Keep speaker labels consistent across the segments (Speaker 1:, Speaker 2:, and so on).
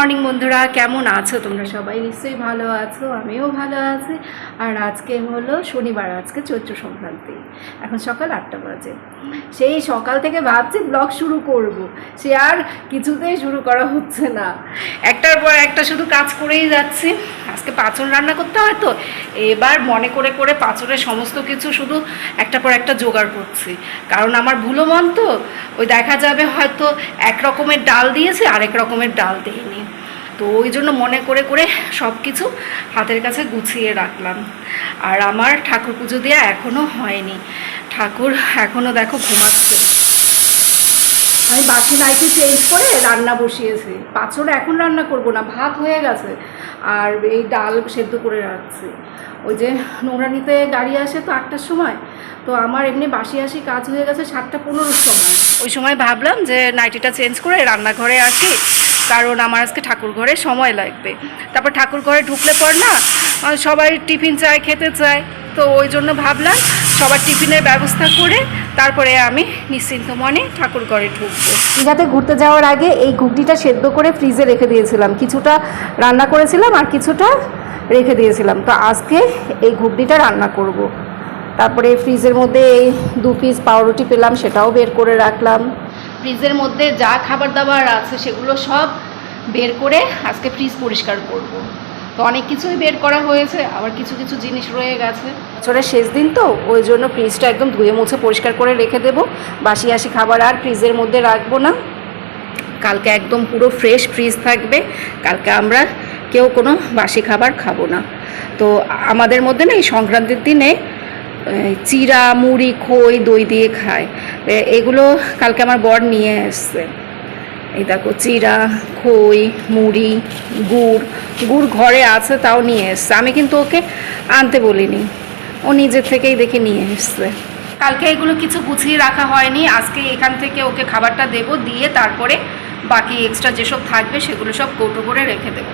Speaker 1: Morning বন্ধুরা, কেমন আছো তোমরা সবাই? নিশ্চয়ই ভালো আছো, আমিও ভালো আছি। আর আজকে হলো শনিবার, আজকে চৈত্র সংক্রান্তি। এখন সকাল আটটা বাজে। সেই সকাল থেকে ভাবছি ব্লগ শুরু করব। সে আর কিছুতেই শুরু করা হচ্ছে না। একটার পর একটা শুধু কাজ করেই যাচ্ছি। আজকে পাঁচন রান্না করতে হয় তো। এবার মনে করে করে পাঁচনের সমস্ত কিছু শুধু একটা পর একটা জোগাড় করছি। কারণ আমার ভুলো মন তো। ওই দেখা যাবে হয়তো এক রকমের ডাল দিয়েছে, আরেক রকমের ডাল দিইনি তো ওই জন্য মনে করে করে সব কিছু হাতের কাছে গুছিয়ে রাখলাম। আর আমার ঠাকুর পুজো দেওয়া এখনও হয়নি। ঠাকুর এখনও দেখো ঘুমাচ্ছে। আমি বাকি নাইটি চেঞ্জ করে রান্না বসিয়েছি। পাঁচড় এখন রান্না করব না, ভাত হয়ে গেছে। আর এই ডাল সেদ্ধ করে রাখছি। ওই যে নোংরা নিতে গাড়ি আসে তো আটটার সময়, তো আমার এমনি বাসি আসি কাজ হয়ে গেছে সাতটা পনেরোর সময়। ওই সময় ভাবলাম যে নাইটিটা চেঞ্জ করে রান্নাঘরে আসি। কারণ আমার আজকে ঠাকুর ঘরে সময় লাগবে। তারপর ঠাকুর ঘরে ঢুকলে পর না সবাই টিফিন চায়, খেতে চায়। তো ওই জন্য ভাবলাম সবার টিফিনের ব্যবস্থা করে তারপরে আমি নিশ্চিন্ত মনে ঠাকুর ঘরে ঢুকবো। দীঘাতে ঘুরতে যাওয়ার আগে এই ঘুগনিটা সেদ্ধ করে ফ্রিজে রেখে দিয়েছিলাম। কিছুটা রান্না করেছিলাম আর কিছুটা রেখে দিয়েছিলাম। তো আজকে এই ঘুগনিটা রান্না করব। তারপরে ফ্রিজের মধ্যে এই দু পিস পাউরুটি পেলাম, সেটাও বের করে রাখলাম। ফ্রিজের মধ্যে যা খাবার দাবার আছে সেগুলো সব বের করে আজকে ফ্রিজ পরিষ্কার করব। তো অনেক কিছুই বের করা হয়েছে, আবার কিছু কিছু জিনিস রয়ে গেছে। বছরের শেষ দিন তো, ওই জন্য ফ্রিজটা একদম ধুয়ে মুছে পরিষ্কার করে রেখে দেবো। বাসি আসি খাবার আর ফ্রিজের মধ্যে রাখব না। কালকে একদম পুরো ফ্রেশ ফ্রিজ থাকবে, কালকে আমরা কেউ কোনো বাসি খাবার খাব না। তো আমাদের মধ্যে না এই সংক্রান্তির দিনে চিরা মুড়ি, খই, দই দিয়ে খায়। এগুলো কালকে আমার বর নিয়ে এসছে। এই দেখো চিরা খই, মুড়ি, গুড়। গুড় ঘরে আছে, তাও নিয়ে এসছে। আমি কিন্তু ওকে আনতে বলিনি। ও নিজের থেকেই দেখে নিয়ে এসছে। কালকে এগুলো কিছু গুছিয়ে রাখা হয়নি। আজকে এখান থেকে ওকে খাবারটা দেব, দিয়ে তারপরে বাকি এক্সট্রা যেসব থাকবে, সেগুলো সব কৌটো করে রেখে দেবো।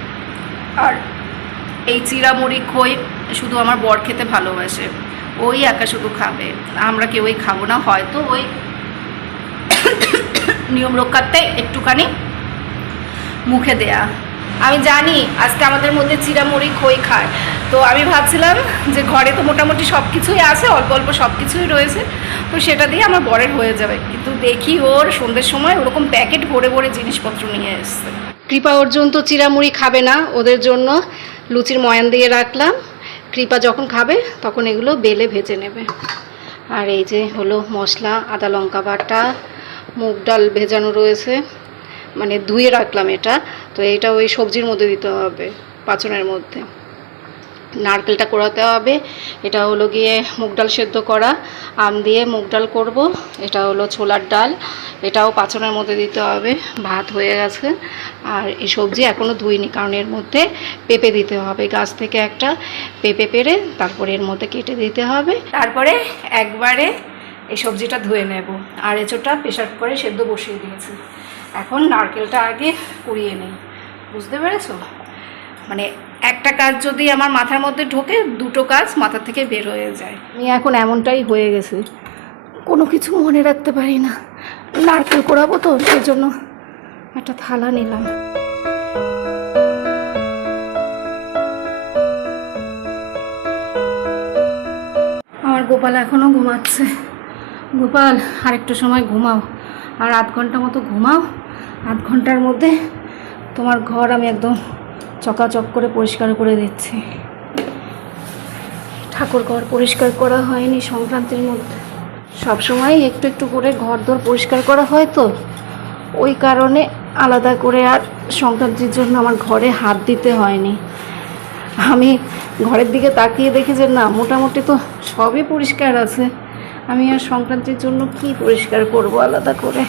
Speaker 1: আর এই চিরা মুড়ি, খই শুধু আমার বর খেতে ভালোবাসে। ওই একা শুধু খাবে। আমরা কেউই খাব না, হয়তো ওই নিয়ম রক্ষার্থে একটুখানি মুখে দেয়া। আমি জানি আজকে আমাদের মধ্যে চিরামুড়ি খই খায়। তো আমি ভাবছিলাম যে ঘরে তো মোটামুটি সব কিছুই আছে, অল্প অল্প সব কিছুই রয়েছে, তো সেটা দিয়ে আমার বরের হয়ে যাবে। কিন্তু দেখি ওর সন্ধ্যের সময় ওরকম প্যাকেট ভরে ভরে জিনিসপত্র নিয়ে এসছে। কৃপা অর্জুন তো চিরামুড়ি খাবে না, ওদের জন্য লুচির ময়ান দিয়ে রাখলাম। কৃপা যখন খাবে, তখন এগুলো বেলে ভেজে নেবে। আর এই যে হলো মশলা, আদা লঙ্কা বাটা, মুগ ডাল ভেজানো রয়েছে। মানে ধুয়ে রাখলাম এটা। তো এটা ওই সবজির মধ্যে দিতে হবে, পাচনের মধ্যে। নারকেলটা কোড়াতে হবে। এটা হলো গিয়ে মুগ ডাল সেদ্ধ করা। আম দিয়ে মুগ ডাল করব। এটা হলো ছোলার ডাল। এটাও পাচনের মধ্যে দিতে হবে। ভাত হয়ে গেছে। আর এই সবজি এখনও ধুইনি, কারণ এর মধ্যে পেঁপে দিতে হবে। গাছ থেকে একটা পেঁপে পেরে তারপরে এর মধ্যে কেটে দিতে হবে। তারপরে একবারে এই সবজিটা ধুয়ে নেব। আর এঁচোটা প্রেশার কুকারে সেদ্ধ বসিয়ে দিয়েছি। এখন নারকেলটা আগে কুড়িয়ে নেই। বুঝতে পেরেছ? মানে একটা কাজ যদি আমার মাথার মধ্যে ঢোকে দুটো কাজ মাথা থেকে বের হয়ে যায়। আমি এখন এমনটাই হয়ে গেছে। কোনো কিছু মনে রাখতে পারি না। নারকেল করাবো তো সেই জন্য একটা থালা নিলাম। আমার গোপাল এখনও ঘুমাচ্ছে। গোপাল আরেকটু সময় ঘুমাও। আর আধ ঘণ্টা মতো ঘুমাও। আধ ঘণ্টার মধ্যে তোমার ঘর আমি একদম চকাচক করে পরিষ্কার করে দিচ্ছি। ঠাকুর ঘর পরিষ্কার করা হয়নি সংক্রান্তির মধ্যে। সব সময় একটু একটু করে ঘর দর পরিষ্কার করা হয় তো। ওই কারণে আলাদা করে আর সংক্রান্তির জন্য আমার ঘরে হাত দিতে হয়নি। আমি ঘরের দিকে তাকিয়ে দেখি যে না, মোটামুটি তো সবই পরিষ্কার আছে। আমি আর সংক্রান্তির জন্য কি পরিষ্কার করব আলাদা করে?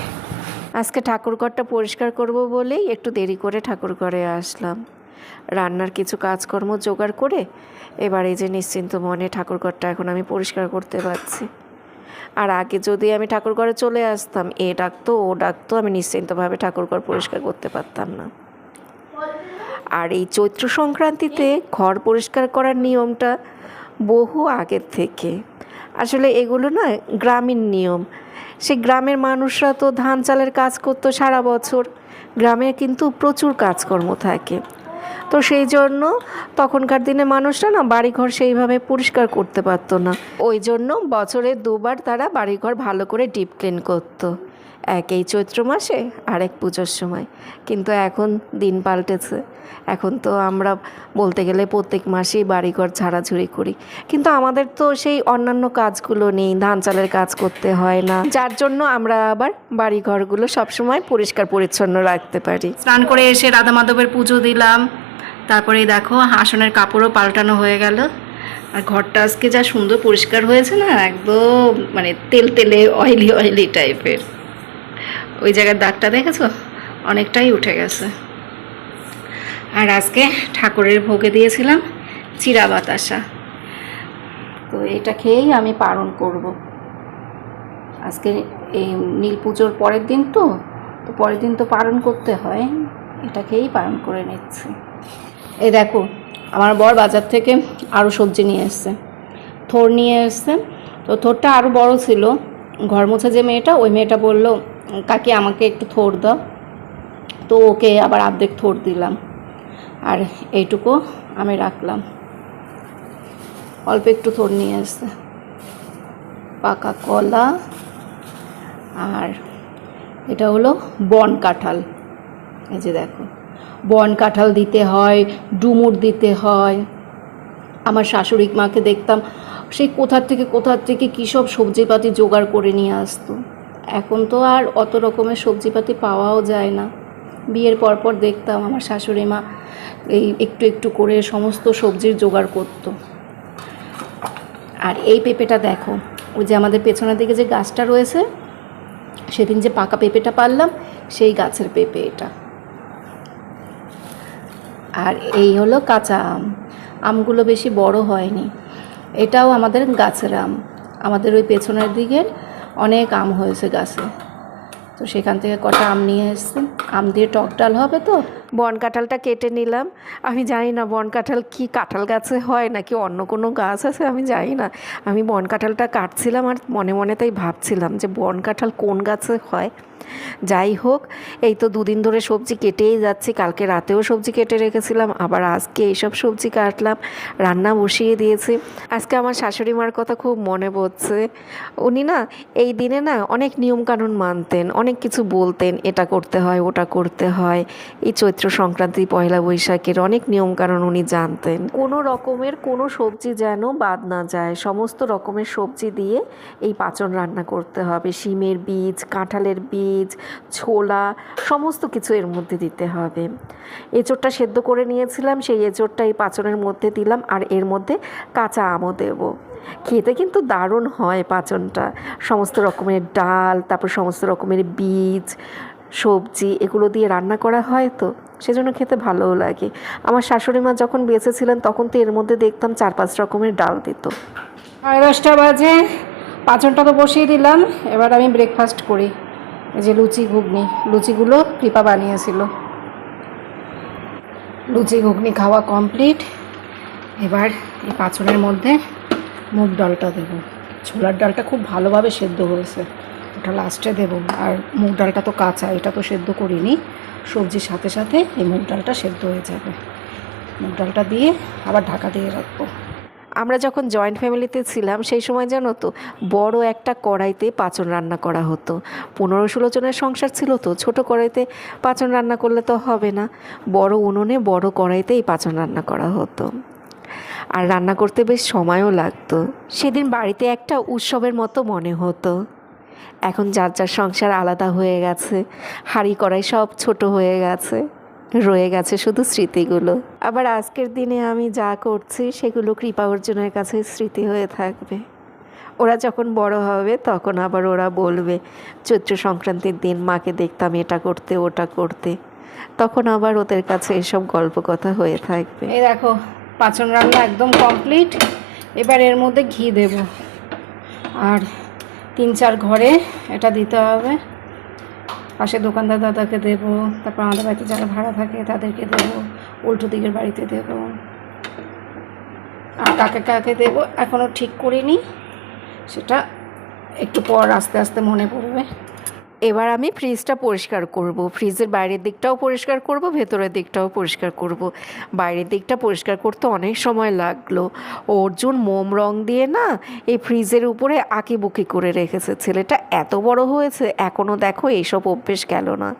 Speaker 1: আজকে ঠাকুরঘরটা পরিষ্কার করব বলেই একটু দেরি করে ঠাকুরঘরে আসলাম। রান্নার কিছু কাজকর্ম জোগাড় করে এবার এই যে নিশ্চিন্ত মনে ঠাকুরঘরটা এখন আমি পরিষ্কার করতে পারছি। আর আগে যদি আমি ঠাকুরঘরে চলে আসতাম, এ ডাকতো, ও ডাকতো, আমি নিশ্চিন্তভাবে ঠাকুরঘর পরিষ্কার করতে পারতাম না। আর এই চৈত্র সংক্রান্তিতে ঘর পরিষ্কার করার নিয়মটা বহু আগের থেকে। আসলে এগুলো না গ্রামীণ নিয়ম।
Speaker 2: সে গ্রামের মানুষরা তো ধান চালের কাজ করতো সারা বছর। গ্রামে কিন্তু প্রচুর কাজকর্ম থাকে। তো সেই জন্য তখনকার দিনে মানুষরা না বাড়িঘর সেইভাবে পরিষ্কার করতে পারতো না। ওই জন্য বছরে দুবার তারা বাড়িঘর ভালো করে ডিপ ক্লিন করতো। এক এই চৈত্র মাসে, আর এক পুজোর সময়। কিন্তু এখন দিন পাল্টেছে। এখন তো আমরা বলতে গেলে প্রত্যেক মাসেই বাড়িঘর ঝাড়াঝুড়ি করি। কিন্তু আমাদের তো সেই অন্যান্য কাজগুলো নেই, ধান চালের কাজ করতে হয় না। যার জন্য আমরা আবার বাড়িঘরগুলো সবসময় পরিষ্কার পরিচ্ছন্ন রাখতে পারি।
Speaker 1: স্নান করে এসে রাধা মাধবের পুজো দিলাম। তারপরে দেখো আসনের কাপড়ও পাল্টানো হয়ে গেল। আর ঘরটা আজকে যা সুন্দর পরিষ্কার হয়েছে না, একদম মানে তেল তেলে অয়েলি অয়েলি টাইপের ওই জায়গার দাগটা দেখেছ? অনেকটাই উঠে গেছে। আর আজকে ঠাকুরের ভোগে দিয়েছিলাম চিরা বাতাসা। তো এটা খেয়েই আমি পালন করব। আজকে এই নীল পুজোর পরের দিন তো তো পরের দিন তো পালন করতে হয়। এটা খেয়েই পালন করে নিচ্ছি। এই দেখো, আমার বর বাজার থেকে আরও সবজি নিয়ে এসছে। থোর নিয়ে এসছে। তো থোরটা আরও বড় ছিল। ঘর মোছা যে মেয়েটা, ওই মেয়েটা বলল, কাকি, আমাকে একটু থোর দাও। তো ওকে আবার অর্ধেক থোর দিলাম। আর এইটুকু আমি রাখলাম। অল্প একটু থোর নিয়ে এসছে। পাকা কলা আর এটা হলো বন কাঁঠাল। এই যে দেখো। বন কাঁঠাল দিতে হয়, ডুমুর দিতে হয়। আমার শাশুড়ি মাকে দেখতাম সেই কোথার থেকে কোথার থেকে কী সব সবজিপাতি জোগাড় করে নিয়ে আসতো। এখন তো আর অত রকমের সবজিপাতি পাওয়াও যায় না। বিয়ের পর পর দেখতাম আমার শাশুড়ি মা এই একটু একটু করে সমস্ত সবজির জোগাড় করতো। আর এই পেঁপেটা দেখো, ওই যে আমাদের পেছনের দিকে যে গাছটা রয়েছে, সেদিন যে পাকা পেঁপেটা পারলাম, সেই গাছের পেঁপে এটা। আর এই হলো কাঁচা আম। আমগুলো বেশি বড় হয়নি। এটাও আমাদের গাছের আম। আমাদের ওই পেছনের দিকের অনেক আম হয়েছে গাছে। তো সেখান থেকে কটা আম নিয়ে এসেছি। আম দিয়ে টক ডাল হবে তো?
Speaker 2: বন কাঁঠালটা কেটে নিলাম। আমি জানি না বন কাঁঠাল কি কাঁঠাল গাছে হয় নাকি অন্য কোনো গাছ আছে, আমি জানি না। আমি বন কাঁঠালটা কাটছিলাম আর মনে মনে তাই ভাবছিলাম যে বন কাঁঠাল কোন গাছে হয়। যাই হোক, এই তো দুদিন ধরে সবজি কেটেই যাচ্ছি। কালকে রাতেও সবজি কেটে রেখেছিলাম, আবার আজকে এইসব সবজি কাটলাম, রান্না বসিয়ে দিয়েছি। আজকে আমার শাশুড়ি মার কথা খুব মনে পড়ছে। উনি না, এই দিনে না অনেক নিয়মকানুন মানতেন, অনেক কিছু বলতেন, এটা করতে হয়, ওটা করতে হয়। এই চৈত্র সংক্রান্তি, পয়লা বৈশাখের অনেক নিয়মকানুন উনি জানতেন। কোনো রকমের কোনো সবজি যেন বাদ না যায়, সমস্ত রকমের সবজি দিয়ে এই পাচন রান্না করতে হবে। শিমের বীজ, কাঁঠালের বীজ ছোলা, সমস্ত কিছু এর মধ্যে দিতে হবে। এঁচোড়টা সেদ্ধ করে নিয়েছিলাম, সেই এঁচোড়টা এই পাচনের মধ্যে দিলাম আর এর মধ্যে কাঁচা আমও দেবো। খেতে কিন্তু দারুণ হয় পাচনটা। সমস্ত রকমের ডাল, তারপর সমস্ত রকমের বীজ, সবজি এগুলো দিয়ে রান্না করা হয় তো, সেজন্য খেতে ভালোও লাগে। আমার শাশুড়ি মা যখন বেঁচে ছিলেন তখন তো এর মধ্যে দেখতাম চার পাঁচ রকমের ডাল দিত।
Speaker 1: সাড়ে দশটা বাজে, পাঁচনটা তো বসিয়ে দিলাম, এবার আমি ব্রেকফাস্ট করি। যে লুচি ঘুগনি, লুচিগুলো কৃপা বানিয়েছিল। লুচি ঘুগনি খাওয়া কমপ্লিট। এবার এই পাঁচনের মধ্যে মুগ ডালটা দেবো। ছোলার ডালটা খুব ভালোভাবে সেদ্ধ হয়েছে। ওটা লাস্টে দেবো। আর মুগ ডালটা তো কাঁচা, এটা তো সেদ্ধ করিনি। সবজির সাথে সাথে এই মুগ ডালটা সেদ্ধ হয়ে যাবে। মুগ ডালটা দিয়ে আবার ঢাকা দিয়ে রাখব।
Speaker 2: আমরা যখন জয়েন্ট ফ্যামিলিতে ছিলাম, সেই সময় জানো তো, বড় একটা কড়াইতে পাচন রান্না করা হতো। পনেরো ষোলো জনের সংসার ছিল তো, ছোট কড়াইতে পাচন রান্না করলে তো হবে না। বড় উনুনে বড় কড়াইতে এই পাচন রান্না করা হতো। আর রান্না করতে বেশ সময়ও লাগতো। সেদিন বাড়িতে একটা উৎসবের মতো মনে হতো। এখন যার যার সংসার আলাদা হয়ে গেছে, হাঁড়ি কড়াই সব ছোট হয়ে গেছে। রয়ে গেছে শুধু স্মৃতিগুলো। আবার আজকের দিনে আমি যা করছি, সেগুলো কৃপা অর্জুনের কাছে স্মৃতি হয়ে থাকবে। ওরা যখন বড় হবে, তখন আবার ওরা বলবে, চৈত্র সংক্রান্তির দিন মাকে দেখতাম এটা করতে, ওটা করতে। তখন আবার ওদের কাছে এসব গল্প কথা হয়ে থাকবে।
Speaker 1: এই দেখো, পাচন রান্না একদম কমপ্লিট। এবার এর মধ্যে ঘি দেব। আর তিন চার ঘরে এটা দিতে হবে। পাশে দোকানদার দাদাকে দেব, তারপর আমাদের বাড়িতে যারা ভাড়া থাকে তাদেরকে দেব, উল্টো দিকের বাড়িতে দেব। আর কাকে কাকে দেব এখনও ঠিক করিনি, সেটা একটু পর আস্তে আস্তে মনে পড়বে।
Speaker 2: এবার আমি ফ্রিজটা পরিষ্কার করব। ফ্রিজের বাইরের দিকটাও পরিষ্কার করব, ভেতরের দিকটাও পরিষ্কার করব। বাইরের দিকটা পরিষ্কার করতে অনেক সময় লাগল। অর্জুন মোম রং দিয়ে না এই ফ্রিজের উপরে আঁকিবুকি করে রেখেছে। ছেলেটা এত বড় হয়েছে এখনও দেখো এইসব অভ্যেস গেল না।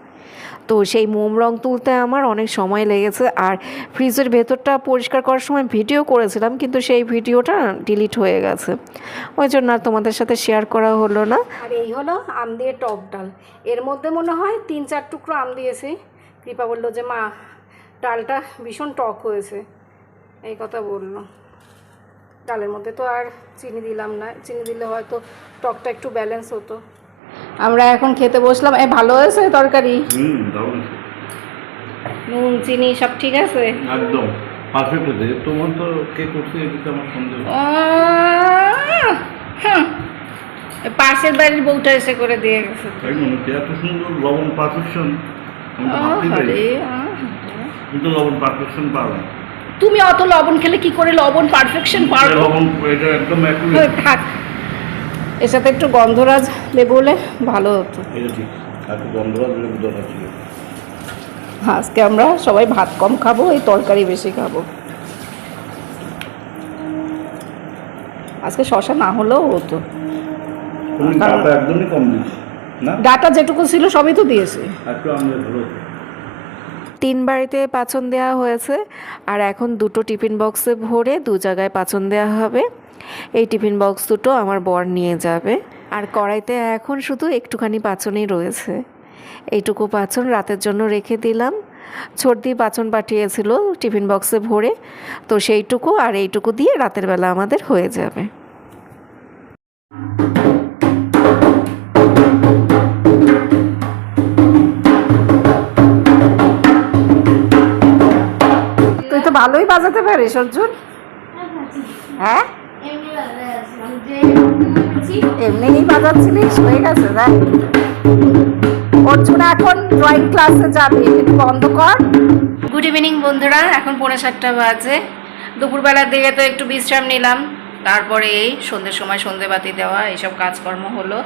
Speaker 2: তো সেই মোম রং তুলতে আমার অনেক সময় লেগেছে। আর ফ্রিজের ভেতরটা পরিষ্কার করার সময় ভিডিও করেছিলাম, কিন্তু সেই ভিডিওটা ডিলিট হয়ে গেছে। ওই জন্য আর তোমাদের সাথে শেয়ার করা হলো না।
Speaker 1: আর এই হলো আম দিয়ে টক ডাল। এর মধ্যে মনে হয় তিন চার টুকরো আম দিয়েছি। কৃপা বলল যে, মা, ডালটা ভীষণ টক হয়েছে। এই কথা বলল। ডালের মধ্যে তো আর চিনি দিলাম না। চিনি দিলে হয়তো টকটা একটু ব্যালেন্স হতো। আমরা এখন খেতে বসলাম। এ ভালো হয়েছে তরকারি?
Speaker 3: হুম
Speaker 1: নুন চিনি সব ঠিক আছে?
Speaker 3: একদম পারফেক্ট হয়েছে। তোমার তো কে করছে এদিকে আমার সন্দেহ!
Speaker 1: হুম। পাশের বাড়ির বউটা এসে করে দিয়ে গেছে।
Speaker 3: মনে এত সুন্দর লবণ পারফেকশন পারি। কিন্তু লবণ পারফেকশন পারলাম
Speaker 1: তুমি অত লবণ খেলে কি করে লবণ পারফেকশন পারব?
Speaker 3: লবণ এটা একদম অ্যাকুরেট
Speaker 1: থাক। এর সাথে একটু গন্ধরাজ লেবু হলে ভালো হতো।
Speaker 3: ছিল
Speaker 1: আজকে আমরা সবাই ভাত কম খাব এই তরকারি বেশি খাব। আজকে শশা না হলেও হতো। কারণ-
Speaker 3: ডাটা একদমই কম
Speaker 1: ডাটা যেটুকু ছিল সবই তো দিয়েছে।
Speaker 2: তিন বাড়িতে পাচন দেওয়া হয়েছে আর এখন দুটো টিফিন বক্সে ভরে দু জায়গায় পাচন দেওয়া হবে। এই টিফিন বক্স দুটো আমার বর নিয়ে যাবে। আর কড়াইতে এখন শুধু একটুখানি পাচনই রয়েছে। এইটুকু পাচন রাতের জন্য রেখে দিলাম। ছর্দি পাচন পাঠিয়েছিল টিফিন বক্সে ভরে। তো সেইটুকু আর এইটুকু দিয়ে রাতের বেলা আমাদের হয়ে যাবে।
Speaker 1: তুই তো ভালোই বাজাতে পারিস অর্জুন। হ্যাঁ এমনিই বাজাচ্ছিলিস, হয়ে গেছে দেখ অর্জুন, এখন ড্রয়িং ক্লাসে যাবে, একটু বন্ধ কর। গুড ইভিনিং বন্ধুরা, এখন পৌনে সাতটা বাজে। দুপুরবেলার দিকে তো একটু বিশ্রাম নিলাম। তারপরে এই সন্ধ্যের সময় সন্ধে বাতি দেওয়া, এইসব কাজকর্ম হলো।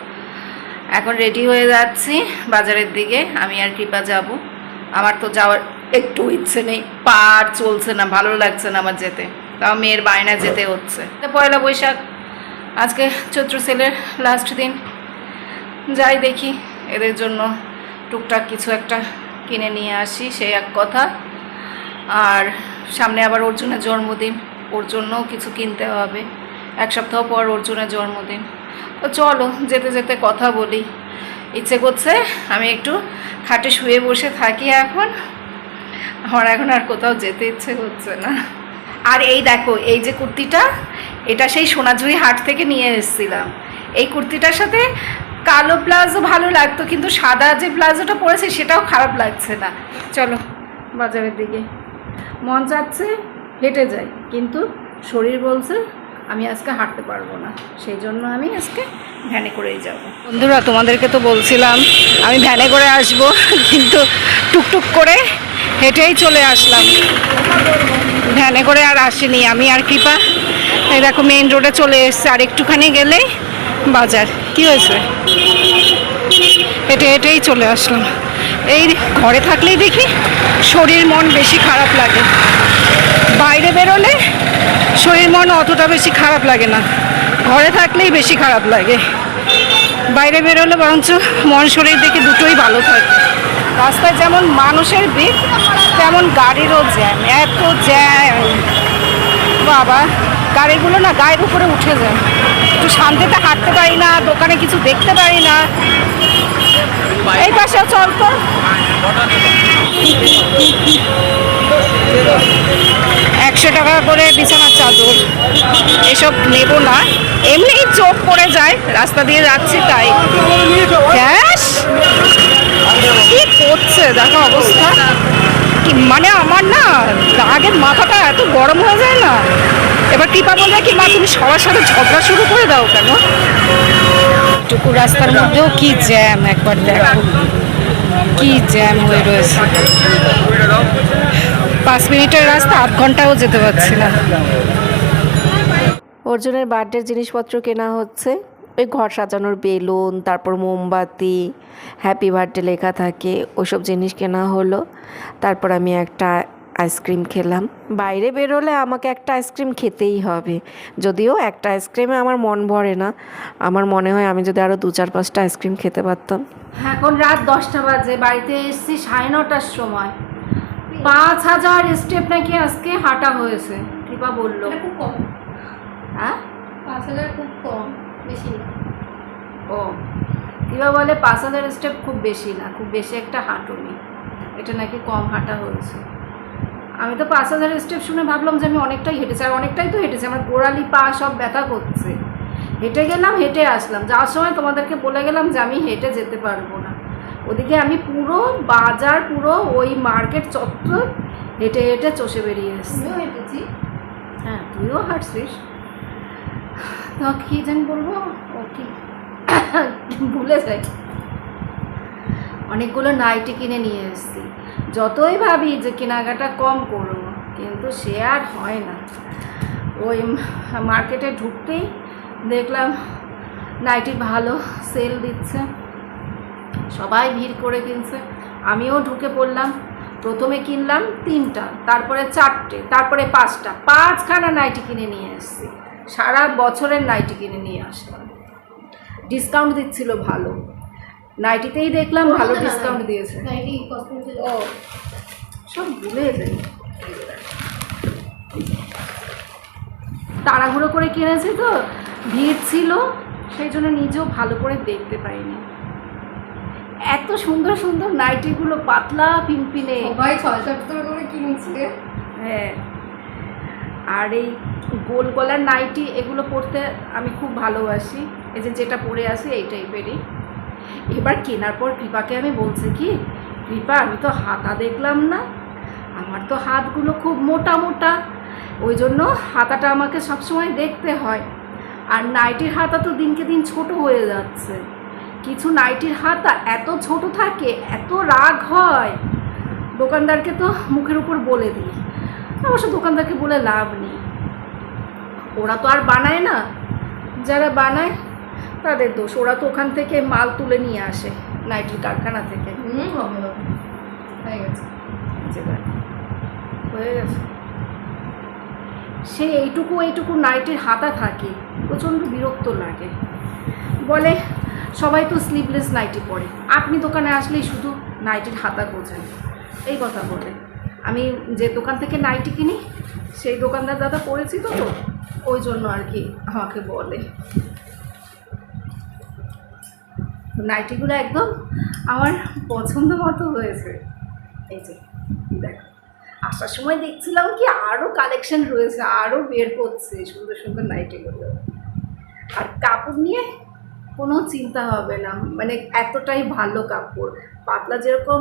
Speaker 1: এখন রেডি হয়ে যাচ্ছি বাজারের দিকে, আমি আর কৃপা যাব। আমার তো যাওয়ার একটু ইচ্ছে নেই পা আর চলছে না, ভালো লাগছে না আমার যেতে। তাও মেয়ের বায়না যেতে হচ্ছে। পয়লা বৈশাখ আজকে চৈত্র সেলের লাস্ট দিন। যাই দেখি, এদের জন্য টুকটাক কিছু একটা কিনে নিয়ে আসি, সেই এক কথা। আর সামনে আবার অর্জুনের জন্মদিন, ওর জন্যও কিছু কিনতে হবে। এক সপ্তাহ পর অর্জুনের জন্মদিন। তো চলো, যেতে যেতে কথা বলি। ইচ্ছে করছে আমি একটু খাটে শুয়ে বসে থাকি এখন। আমার এখন আর কোথাও যেতে ইচ্ছে করছে না। আর এই দেখো, এই যে কুর্তিটা, এটা সেই সোনাঝুরি হাট থেকে নিয়ে এসেছিলাম। এই কুর্তিটার সাথে কালো প্লাজো ভালো লাগতো, কিন্তু সাদা যে প্লাজোটা পরেছে সেটাও খারাপ লাগছে না। চলো, বাজারের দিকে। মন চাচ্ছে হেঁটে যাই, কিন্তু শরীর বলছে আমি আজকে হাঁটতে পারব না। সেই জন্য আমি আজকে ভ্যানে করেই যাব। বন্ধুরা, তোমাদেরকে তো বলছিলাম, আমি ভ্যানে করে আসব, কিন্তু টুকটুক করে হেঁটেই চলে আসলাম। ভ্যানে করে আর আসিনি আমি আর কৃপা। দেখো মেইন রোডে চলে এসছে। আর একটুখানি গেলেই বাজার। কি হয়েছে? হেঁটে হেঁটেই চলে আসলাম। এই ঘরে থাকলেই দেখি শরীর মন বেশি খারাপ লাগে। বাইরে বেরোলে শরীর মন অতটা বেশি খারাপ লাগে না। ঘরে থাকলেই বেশি খারাপ লাগে। বাইরে বেরোলে বরঞ্চ মন শরীর দেখে দুটোই ভালো থাকে। রাস্তায় যেমন মানুষের ভিড় তেমন গাড়িরও জ্যাম, এত জ্যাম। বাবা, গাড়িগুলো না গায়ের উপরে উঠে যায়। একটু শান্তিতে হাঁটতে পারি না, দোকানে কিছু দেখতে পারি না। এই পাশে চল তো। একশো টাকা করে বিছানার চাদর। এসব নেব না। এমনি চোখ পড়ে যায়, রাস্তা দিয়ে যাচ্ছি তাই। কি করছে? দেখো অবস্থা। মানে আমার না রাগের মাথাটা এত গরম হয়ে যায় না। এবার কৃপা বলবে কি মা, তুমি সবার সাথে ঝগড়া শুরু করে দাও কেন? টুকু রাস্তার মধ্যেও কি জ্যাম, একবার দেখো। কি জ্যাম হয়ে রয়েছে। পাঁচ মিনিটের রাস্তা, আধ ঘন্টাও যেতে পারছি না।
Speaker 2: অর্জুনের বার্থডের জিনিসপত্র কেনা হচ্ছে। ওই ঘর সাজানোর বেলুন তারপর মোমবাতি হ্যাপি বার্থডে লেখা থাকে ওসব জিনিস কেনা হলো। তারপর আমি একটা আইসক্রিম খেলাম। বাইরে বেরোলে আমাকে একটা আইসক্রিম খেতেই হবে। যদিও একটা আইসক্রিমে আমার মন ভরে না। আমার মনে হয় আমি যদি আরও দু চার পাঁচটা আইসক্রিম খেতে পারতাম।
Speaker 1: এখন রাত দশটা বাজে বাড়িতে এসেছি সাড়ে নটার সময়। পাঁচ হাজার স্টেপ নাকি আজকে হাঁটা হয়েছে কৃপা বলল।
Speaker 4: খুব কম।
Speaker 1: হ্যাঁ
Speaker 4: পাঁচ হাজার খুব কম। বেশি। না
Speaker 1: ও কৃপা বলে পাঁচ হাজার স্টেপ খুব বেশি না খুব বেশি একটা হাঁটুনি। এটা নাকি কম হাঁটা হয়েছে। আমি তো পাঁচ হাজার স্টেপ শুনে ভাবলাম যে আমি অনেকটাই হেঁটেছি আর অনেকটাই তো হেঁটেছি আমার গোড়ালি পা সব ব্যথা করছে। হেঁটে গেলাম হেঁটে আসলাম। যাওয়ার সময় তোমাদেরকে বলে গেলাম যে আমি হেঁটে যেতে পারব না। ওদিকে আমি পুরো বাজার পুরো ওই মার্কেট চত্বর হেঁটে হেঁটে চষে বেরিয়ে এসেছি।
Speaker 4: হেঁটেছি।
Speaker 1: হ্যাঁ তুইও হাঁটছিস। কী জানি বলব? ও কি? ভুলে যাই। অনেকগুলো নাইটি কিনে নিয়ে এসেছি। যতই ভাবি যে কেনাকাটা কম করব, কিন্তু সে আর হয় না। ওই মার্কেটে ঢুকতেই দেখলাম নাইটি ভালো সেল দিচ্ছে। সবাই ভিড় করে কিনছে। আমিও ঢুকে পড়লাম। প্রথমে কিনলাম তিনটা, তারপরে চারটে, তারপরে পাঁচটা। পাঁচখানা নাইটি কিনে নিয়ে এসেছি। সারা বছরের নাইটি কিনে নিয়ে আসলাম ডিসকাউন্ট দিচ্ছিল ভালো। নাইটিতেই দেখলাম ভালো ডিসকাউন্ট দিয়েছে। ও সব ভুলে যাই তাড়াহুড়ো করে কিনেছি তো ভিড় ছিল সেই জন্য নিজেও ভালো করে দেখতে পাইনি। এত সুন্দর সুন্দর নাইটিগুলো পাতলা পিনপিনে
Speaker 4: সবাই ছয় করে কিনছে।
Speaker 1: হ্যাঁ। আর এই গোল গলার নাইটি এগুলো পরতে আমি খুব ভালোবাসি। এই যে যেটা পরে আসি এই টাইপেরই। এবার কেনার পর কৃপাকে আমি বলছি কি, কৃপা, আমি তো হাতা দেখলাম না। আমার তো হাতগুলো খুব মোটা মোটা। ওই জন্য হাতাটা আমাকে সবসময় দেখতে হয়। আর নাইটির হাতা তো দিনকে দিন ছোট হয়ে যাচ্ছে। কিছু নাইটির হাতা এত ছোট থাকে, এত রাগ হয়। দোকানদারকে তো মুখের উপর বলে দিই। অবশ্য দোকানদারকে বলে লাভ নেই। ওরা তো আর বানায় না। যারা বানায় তাদের দোষ। ওরা তো ওখান থেকে মাল তুলে নিয়ে আসে নাইটির কারখানা থেকে।
Speaker 4: হুম হবে হয়ে গেছে।
Speaker 1: হয়ে গেছে। সে এইটুকু এইটুকু নাইটির হাতা থাকে প্রচণ্ড বিরক্ত লাগে। বলে সবাই তো স্লিভলেস নাইটি পরে আপনি দোকানে আসলেই শুধু নাইটির হাতা গোছান এই কথা বলে। আমি যে দোকান থেকে নাইটি কিনি সেই দোকানদার দাদা পড়েছি তো তো। ওই জন্য আর কি আমাকে বলে। নাইটিগুলো একদম আমার পছন্দ মতো হয়েছে। এই যে দেখ। আসার সময় দেখছিলাম কি আরও কালেকশন রয়েছে আরও বের করছে সুন্দর সুন্দর নাইটিগুলো। আর কাপড় নিয়ে কোনো চিন্তা হবে না মানে এতটাই ভালো কাপড়। পাতলা যেরকম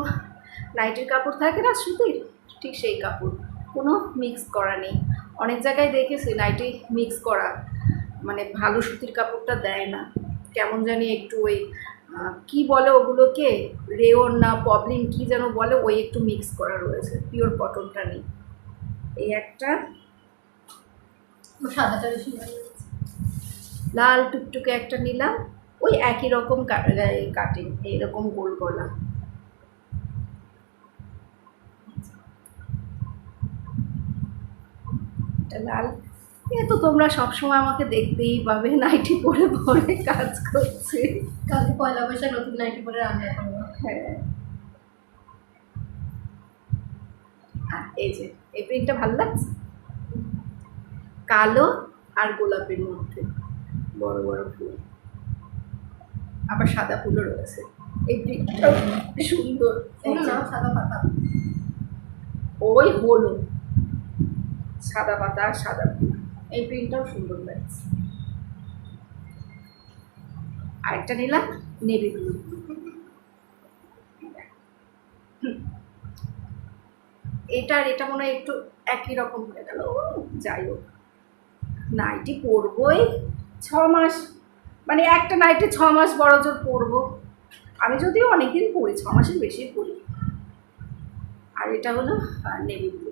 Speaker 1: নাইটির কাপড় থাকে না সুতির, ঠিক সেই কাপড়, কোনো মিক্স করা নেই। অনেক জায়গায় দেখেছি নাইটি মিক্স করা। মানে ভালো সুতির কাপড়টা দেয় না। কেমন জানি একটু ওই কি বলে ওগুলোকে? রেওন না পবলিন কি যেন বলে ওই একটু মিক্স করা রয়েছে। পিওর কটনটা নেই। এই একটা।
Speaker 4: সাদাটা বেশি ভালো
Speaker 1: লাল টুকটুকে একটা নিলাম। ওই একই রকম কাটিং এইরকম গোল গলা। এটা লাল। এ তো তোমরা সবসময় আমাকে দেখতেই পাবে নাইটি পরে পরে কাজ করছে।
Speaker 4: কালকে পয়লা বৈশাখ নতুন নাইটি পরে রান্না করব।
Speaker 1: হ্যাঁ। আর এই যে এই প্রিন্টটা ভালো লাগছে? কালো আর গোলাপের মধ্যে। বড় বড় ফুল। আবার সাদা ফুলও রয়েছে। এই প্রিন্টটা সুন্দর।
Speaker 4: সাদা পাতা।
Speaker 1: ওই হলো সাদা পাতা, সাদা এই প্রিন্টটাও সুন্দর লাগছে আরেকটা নিলাম নেভি ব্লু এটা আর এটা মনে হয় একটু একই রকম হয়ে গেল। যাই হোক নাইটি পরবই ছ মাস মানে একটা নাইটে ছ মাস বড় জোর পরবো। আমি যদিও অনেকদিন পরি, ছ মাসের বেশি পরি। আর এটা হলো নেভি ব্লু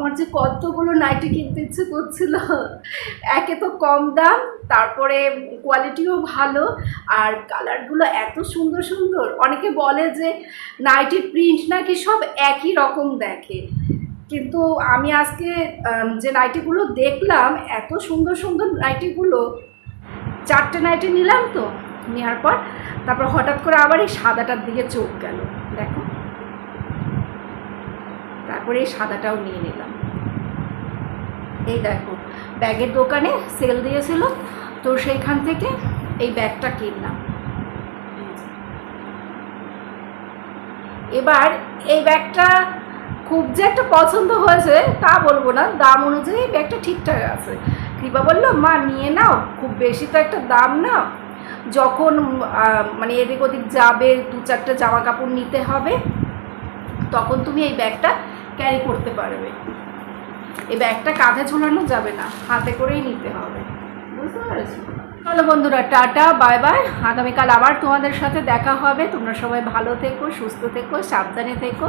Speaker 1: আমার যে কতগুলো নাইটি কিনতে ইচ্ছে করছিল। একে তো কম দাম, তারপরে কোয়ালিটিও ভালো, আর কালারগুলো এত সুন্দর সুন্দর। অনেকে বলে যে নাইটির প্রিন্ট নাকি সব একই রকম দেখে। কিন্তু আমি আজকে যে নাইটিগুলো দেখলাম, এত সুন্দর সুন্দর নাইটিগুলো চারটে নাইটি নিলাম তো নেওয়ার পর, তারপর হঠাৎ করে আবার এই সাদাটার দিকে চোখ গেল দেখো তারপরে সাদাটাও নিয়ে নিলাম। এই দেখো, ব্যাগের দোকানে সেল দিয়েছিল, তো সেইখান থেকে এই ব্যাগটা কিনলাম। এবার এই ব্যাগটা খুব যে একটা পছন্দ হয়েছে, তা বলব না, দাম অনুযায়ী ব্যাগটা ঠিকঠাক আছে। কৃপা বলল, মা, নিয়ে নাও, খুব বেশি তো একটা দাম না। যখন মানে এদিক ওদিক যাবে দু চারটে জামা কাপড় নিতে হবে, তখন তুমি এই ব্যাগটা ক্যারি করতে পারবে। এই ব্যাগটা কাঁধে ঝোলানো যাবে না, হাতে করেই নিতে হবে। বুঝতে পেরেছ? চলো বন্ধুরা, টাটা, বাই বাই। আগামীকাল আবার তোমাদের সাথে দেখা হবে। তোমরা সবাই ভালো থেকো, সুস্থ থেকো, সাবধানে থেকো।